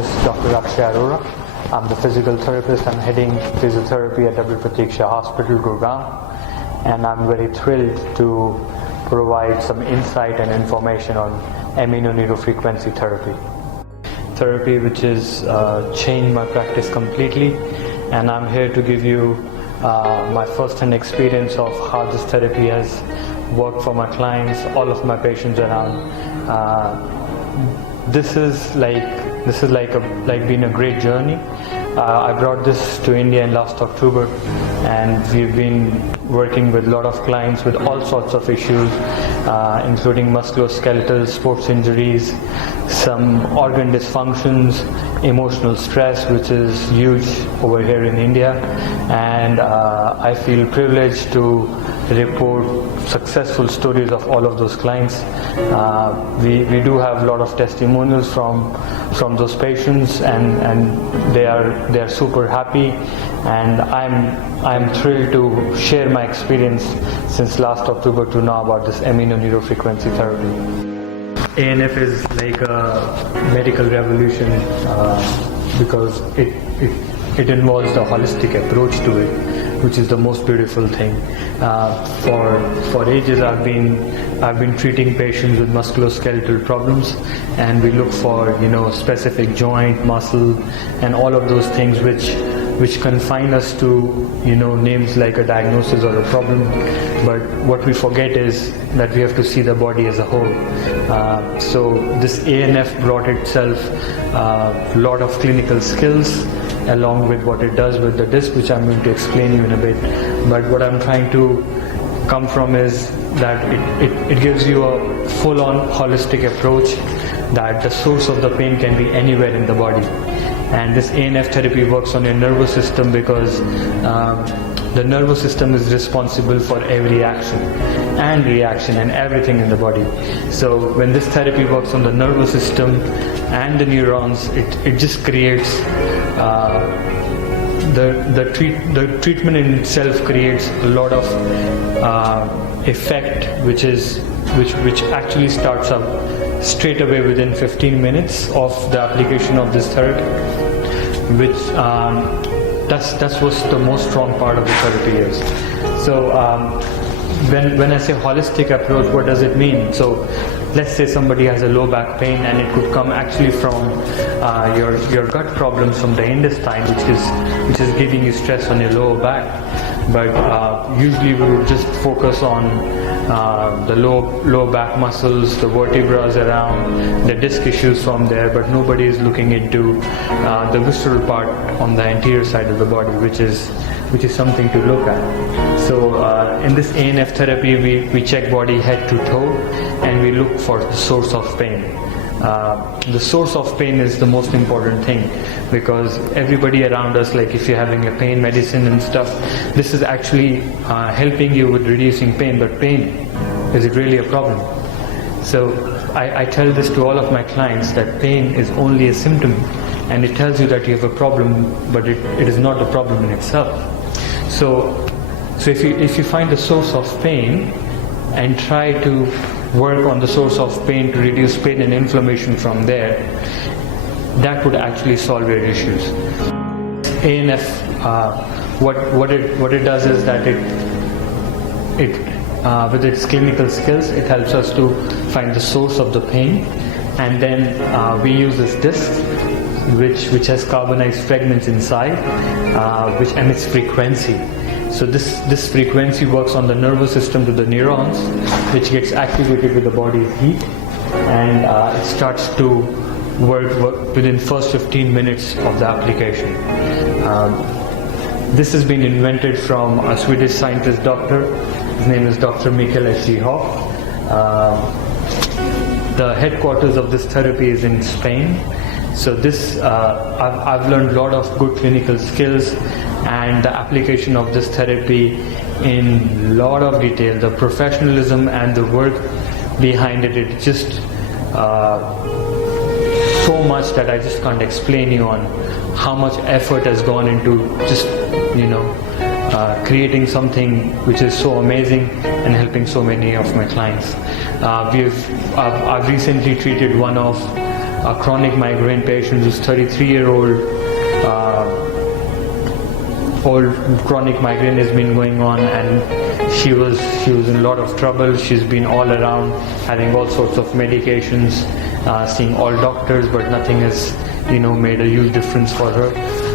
is Dr. Akshay Aurora. I'm the physical therapist. I'm heading physiotherapy at W Pratiksha Hospital, Gurgaon, and I'm very thrilled to provide some insight and information on Amino Neuro Therapy. Therapy which has changed my practice completely, and I'm here to give you my first-hand experience of how this therapy has worked for my clients, all of my patients around. This is like been a great journey. I brought this to India in last October, and we've been working with a lot of clients with all sorts of issues, including musculoskeletal, sports injuries, some organ dysfunctions, emotional stress, which is huge over here in India, and I feel privileged to report successful stories of all of those clients. We do have a lot of testimonials from those patients, and they are super happy, and I'm thrilled to share my experience since last October to now about this Amino Neuro Therapy. ANF is like a medical revolution because it involves the holistic approach to it, which is the most beautiful thing. For ages I've been treating patients with musculoskeletal problems, and we look for specific joint, muscle, and all of those things which confine us to names like a diagnosis or a problem. But what we forget is that we have to see the body as a whole. So this ANF brought itself a lot of clinical skills along with what it does with the disc, which I'm going to explain you in a bit. But what I'm trying to come from is that it gives you a full-on holistic approach, that the source of the pain can be anywhere in the body. And this ANF therapy works on your nervous system because the nervous system is responsible for every action and reaction and everything in the body. So when this therapy works on the nervous system and the neurons, it just creates the treatment in itself creates a lot of effect, which actually starts up straight away within 15 minutes of the application of this therapy, which that's what the most strong part of the therapy is. So when I say holistic approach, what does it mean? So let's say somebody has a low back pain, and it could come actually from your gut problems from the intestine, which is giving you stress on your lower back. But usually we would just focus on the low back muscles, the vertebrae around, the disc issues from there, but nobody is looking into the visceral part on the anterior side of the body, which is something to look at. So in this ANF therapy, we check body head to toe, and we look for the source of pain. The source of pain is the most important thing, because everybody around us, like if you're having a pain medicine and stuff, this is actually helping you with reducing pain, but pain, is it really a problem? So I tell this to all of my clients, that pain is only a symptom, and it tells you that you have a problem, but it is not a problem in itself. So if you find the source of pain and try to work on the source of pain to reduce pain and inflammation from there, that would actually solve your issues. ANF, what it does is that it with its clinical skills, it helps us to find the source of the pain, and then we use this disc which has carbonized fragments inside, which emits frequency. So this frequency works on the nervous system to the neurons, which gets activated with the body's heat, and it starts to work within first 15 minutes of the application. This has been invented from a Swedish scientist doctor. His name is Dr. Mikael H.G. Hoff. The headquarters of this therapy is in Spain. So this, I've learned a lot of good clinical skills, and the application of this therapy in a lot of detail, the professionalism and the work behind it, it's just so much that I just can't explain you on how much effort has gone into just creating something which is so amazing and helping so many of my clients. I've recently treated one of a chronic migraine patient who's 33-year-old. Old chronic migraine has been going on, and she was in a lot of trouble. She's been all around having all sorts of medications, seeing all doctors, but nothing has made a huge difference for her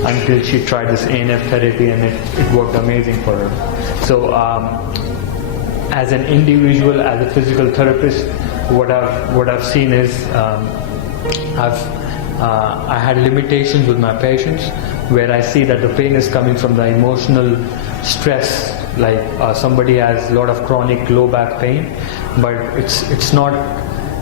until she tried this ANF therapy, and it worked amazing for her. So as an individual, as a physical therapist, what I've seen is I had limitations with my patients, where I see that the pain is coming from the emotional stress, like somebody has a lot of chronic low back pain, but it's not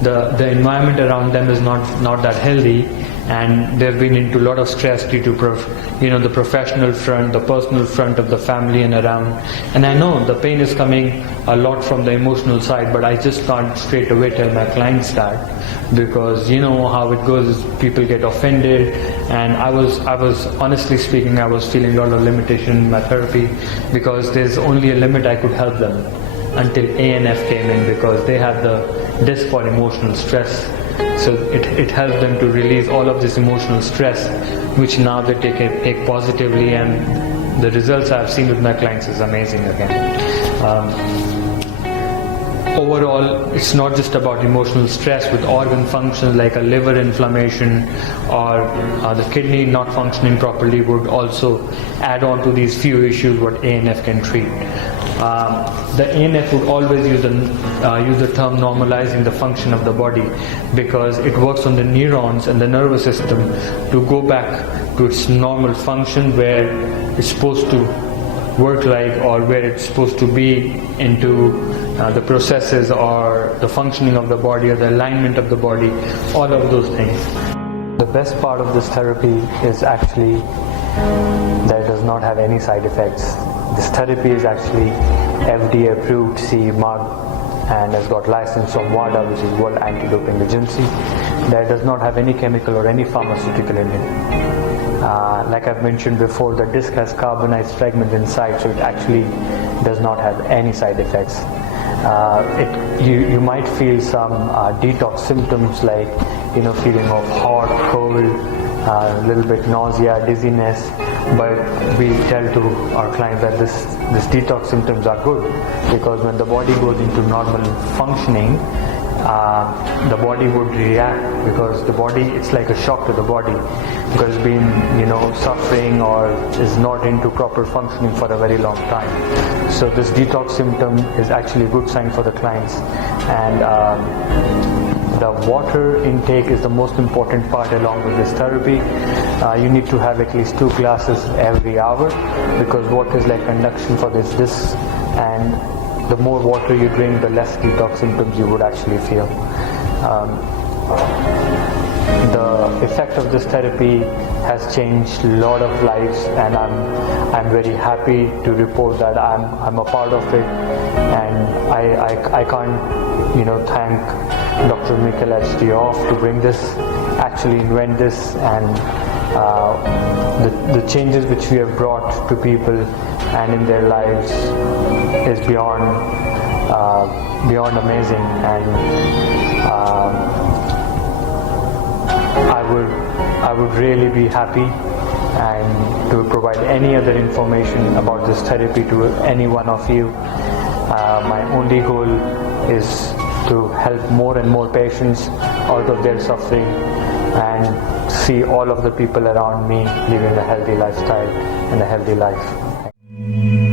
the environment around them is not that healthy, and they've been into a lot of stress due to the professional front, the personal front of the family and around. And I know the pain is coming a lot from the emotional side, but I just can't straight away tell my clients that, because you know how it goes is people get offended. And I was honestly speaking, I was feeling a lot of limitation in my therapy, because there's only a limit I could help them until ANF came in, because they have the disc for emotional stress. So it helps them to release all of this emotional stress, which now they take positively, and the results I've seen with my clients is amazing again. Overall, it's not just about emotional stress. With organ functions like a liver inflammation or the kidney not functioning properly would also add on to these few issues what ANF can treat. The ANF would always use the term normalizing the function of the body, because it works on the neurons and the nervous system to go back to its normal function, where it's supposed to work like, or where it's supposed to be into the processes or the functioning of the body or the alignment of the body, all of those things. The best part of this therapy is actually that it does not have any side effects. This therapy is actually FDA approved, CE marked, and has got license from WADA, which is World Anti-Doping Agency. That does not have any chemical or any pharmaceutical in it. Like I've mentioned before, the disc has carbonized fragments inside, so it actually does not have any side effects. You might feel some detox symptoms like feeling of hot, cold, a little bit nausea, dizziness, but we tell to our clients that this detox symptoms are good, because when the body goes into normal functioning, the body would react, because the body, it's like a shock to the body, because it's been suffering or is not into proper functioning for a very long time. So this detox symptom is actually a good sign for the clients. And the water intake is the most important part along with this therapy. You need to have at least 2 glasses every hour, because water is like conduction for this disc, and the more water you drink, the less detox symptoms you would actually feel. The effect of this therapy has changed a lot of lives, and I'm very happy to report that I'm a part of it, and I can't thank Dr. Mikhail H.D. to bring this, actually invent this, and the changes which we have brought to people and in their lives is beyond amazing. And I would really be happy and to provide any other information about this therapy to any one of you. My only goal is to help more and more patients out of their suffering and see all of the people around me living a healthy lifestyle and a healthy life.